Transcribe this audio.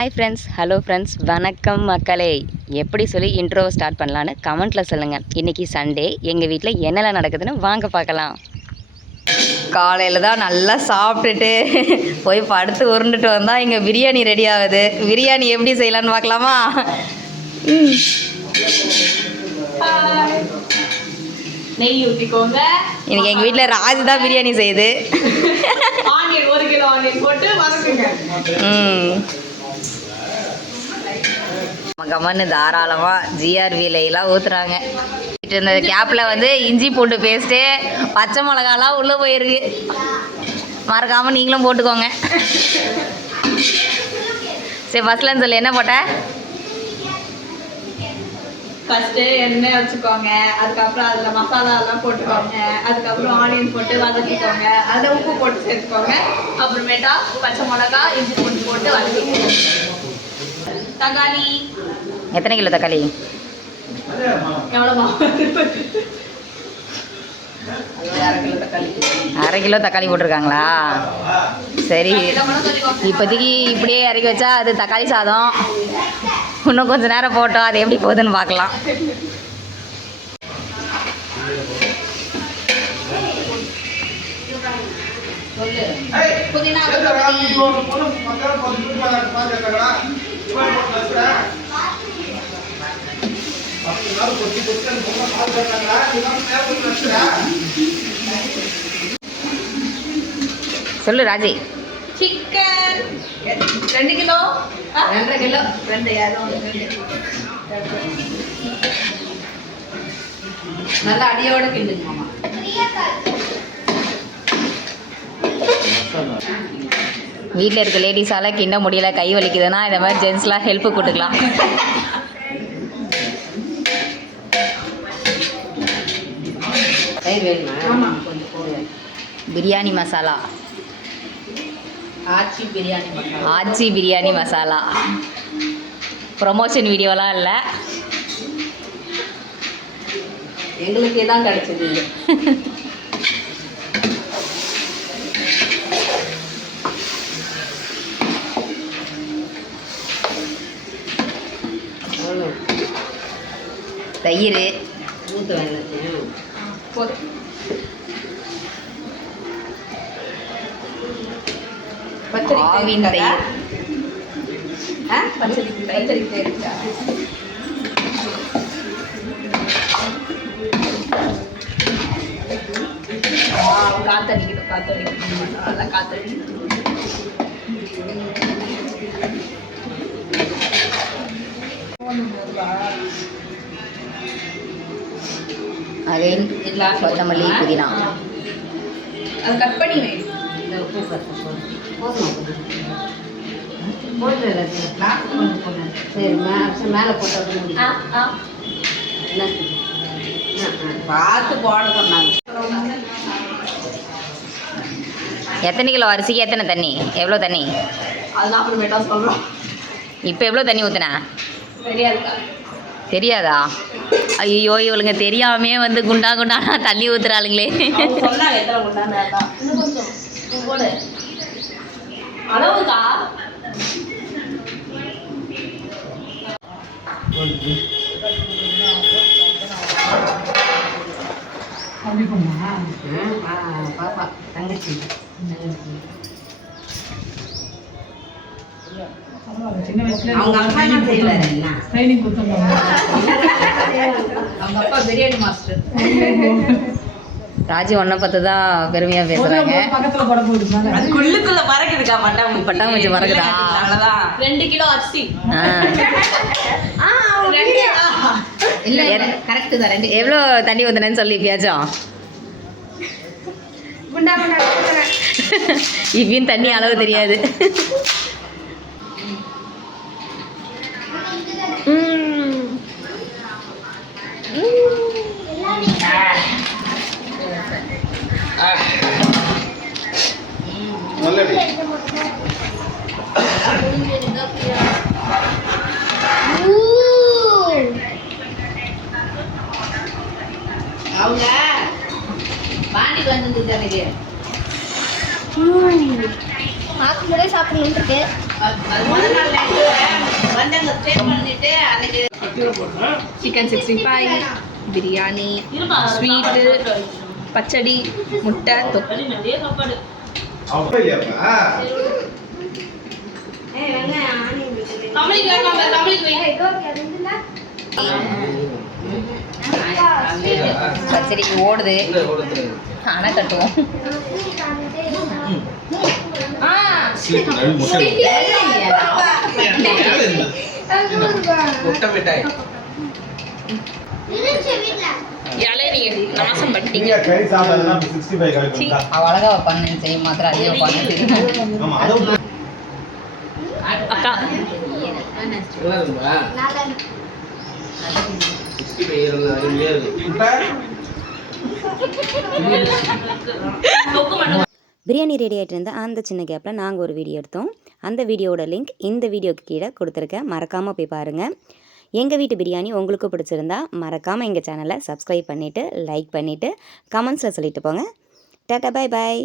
Hi friends, hello friends, வணக்கம் மக்களே. எப்படி சொல்லி இன்ட்ரோவை ஸ்டார்ட் பண்ணலான்னு கமெண்ட்டில் சொல்லுங்கள். இன்றைக்கி சண்டே, எங்கள் வீட்டில் என்னெல்லாம் நடக்குதுன்னு வாங்க பார்க்கலாம். காலையில் தான் நல்லா சாப்பிட்டுட்டு போய் படுத்து உருண்டுட்டு வந்தால் இங்கே பிரியாணி ரெடி ஆகுது. பிரியாணி எப்படி செய்யலான்னு பார்க்கலாமா? நெய் ஊற்றிக்கோங்க. இன்னைக்கு எங்கள் வீட்டில் ராஜு தான் பிரியாணி செய்யுது. ஆனியன் 1 கிலோ ஆனியன் போட்டு வதக்குங்க. கம்மன்னு தாராளமாக ஜிஆர்விலாம் ஊற்றுறாங்க. இந்த கேப்பில் வந்து இஞ்சி பூண்டு பேஸ்ட்டு, பச்சை மிளகாலாம் உள்ளே போயிருக்கு. மறக்காமல் நீங்களும் போட்டுக்கோங்க. சரி, ஃபஸ்ட்லன்னு சொல்லி என்ன போட்ட? ஃபஸ்ட்டு எண்ணெய் வச்சுக்கோங்க. அதுக்கப்புறம் அதில் மசாலாலாம் போட்டுக்கோங்க. அதுக்கப்புறம் ஆனியன் போட்டு வதக்கிக்கோங்க. அதில் உப்பு போட்டு சேர்த்துக்கோங்க. அப்புறமேட்டா பச்சை மிளகா, இஞ்சி பூண்டு போட்டு வதக்கிக்கோங்க. தக்காளி எத்தனை கிலோ தக்காளி? எவ்வளோமா? 1/2 கிலோ தக்காளி போட்டிருக்காங்களா? சரி, இப்போதைக்கு இப்படியே இறக்கி வச்சா அது தக்காளி சாதம். இன்னும் கொஞ்சம் நேரம் போட்டோம், அது எப்படி போகுதுன்னு பார்க்கலாம். புதினா சொல்லு ராஜி. சிக்கன் 2 கிலோ 2.5 கிலோ 2 நல்லா அடியோட கிண்டுங்க மாமா. வீட்டில் இருக்க லேடிஸால் கிண்ட முடியல, கை வலிக்குதுன்னா இந்த மாதிரி ஜென்ஸ்லாம் ஹெல்ப்பு கொடுக்கலாம். பிரியாணி மசாலா, ஆச்சி பிரியாணி மசாலா. ப்ரொமோஷன் வீடியோலாம் இல்லை, எங்களுக்கே தான் கிடைச்சது. தயிர் போதும். ஆவின் தயிர். பச்சரி தயிர் காத்தடிக்கணும் நல்லா காத்தடிக்கணும். அகைன் கொத்தமல்லி, புதினா. அது கட் பண்ணி வை. சரி, மேலே போட்டு பார்த்து போட சொன்னாங்க. எத்தனை கிலோ அரிசிக்கு எத்தனை தண்ணி? எவ்வளோ தண்ணி? அதுதான் அப்புறமேட்டா சொல்கிறோம். இப்போ எவ்வளோ தண்ணி ஊற்றுனா? சரியாதுக்கா? தெரியாதா? ஐயோ, இவளுங்க தெரியாமே வந்து குண்டா குண்டானா தண்ணி ஊற்றுறாளுங்களே. சொன்னாங்க எத்தனை குண்டான்னு. இன்னும் கொஞ்சம் போடு. அளவுக்கா? பாப்பா தங்கச்சி அவங்க அப்பா என்ன செய்வாரு? அவங்க அப்பா பிரியாணி மாஸ்டர். ராஜி ஒன்றை பார்த்து தான் பெருமையாக பேசுகிறாங்க. அதுக்குள்ளுக்குள்ள பறக்குதுக்கா பட்டாம்பூச்சி பறக்குதா? 2 கிலோ அரிசி. இல்லை, கரெக்டு தான். 2 எவ்வளோ தண்ணி ஊற்றுனேன்னு சொல்லி இப்பயாச்சும். இப்பயும் தண்ணி அளவு தெரியாது. அவங்க பாண்டி வந்து எனக்கு பார்க்கும்போதே சாப்பிடணுன்னு இருக்கு. அது முதல் நாள் நைட்டு சிக்கன் 65, பிரியாணி, ஸ்வீட்டு, பச்சடி, முட்டை, தொக்கு. பச்சடி ஓடுது ஆனால் கட்டுவோம். நாசம் பண்ணிட்டீங்க. அவ அழகா வைப்பான்னு செய்ய மாத்திரம் அதே வைப்பான்னு தெரியும். அக்கா பிரியாணி ரெடி ஆகிட்டு இருந்தால் அந்த சின்ன கேப்பில் நாங்கள் ஒரு வீடியோ எடுத்தோம். அந்த வீடியோவோட லிங்க் இந்த வீடியோக்கு கீழே கொடுத்துருக்கேன், மறக்காமல் போய் பாருங்கள். எங்கள் வீட்டு பிரியாணி உங்களுக்கு பிடிச்சிருந்தா மறக்காமல் எங்கள் சேனலை சப்ஸ்கிரைப் பண்ணிவிட்டு லைக் பண்ணிவிட்டு கமெண்ட்ஸில் சொல்லிட்டு போங்க. Tata, bye bye.